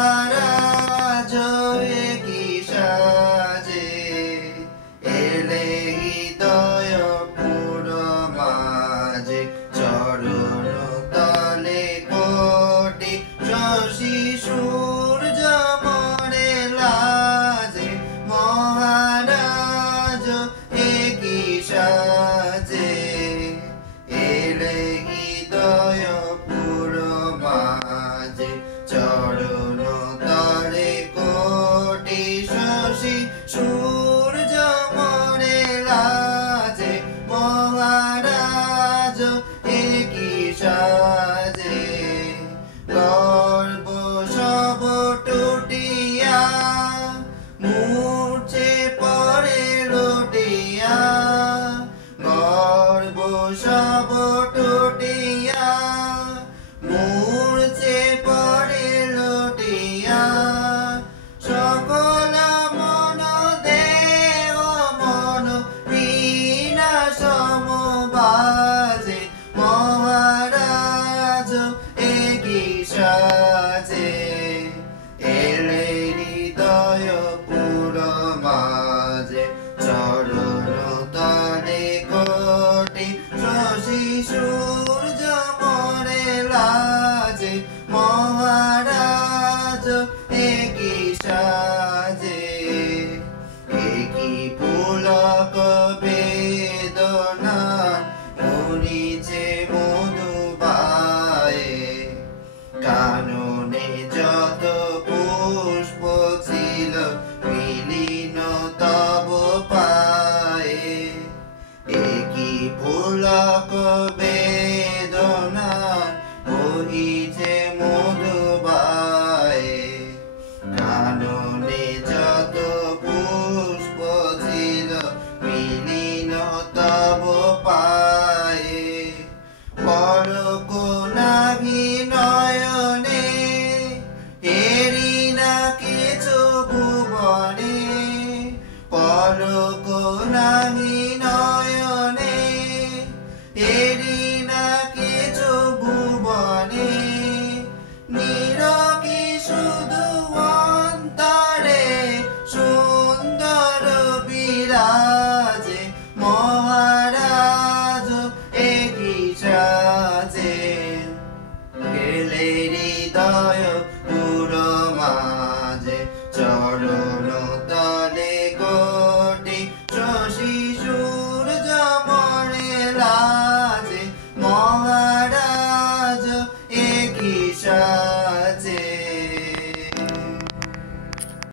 রাজ কি সাজে এলে হৃদয় পুর মাঝে চরণ তলে কোটি শশী সূর্য মরে লাজে মহারাজ কি সাজে এলে হৃদয় পুর মাঝে চরণ তলে কোটি শশী সূর্য মরে লাজে মহারাজ কি সাজে গর্ব সব টুটিয়া মূর্ছে পড়ে লুটিয়া গর্ব সব টুটিয়া মূর্ছে পড়ে লুটিয়া সকল মন দেহ মন বিনা সমবাজে মহারাজ কি সাজে এলে হৃদয় পুর মাঝে চরণ তলে কোটি শশী সূর্য মরে লাজে মহারাজ কি সাজে কি পুলক বেদনা মরিচে মধুবায়ে কাননে যত পুষ্প ছিল বিলীন তব পায়ে কি পুলক বেদনা বহিছে মধুবায়ে কাননে যত পুষ্প ছিল বিলীন তব পায়ে পরক নাভি নয়নে হেরি না কিছু ভুবনে পরক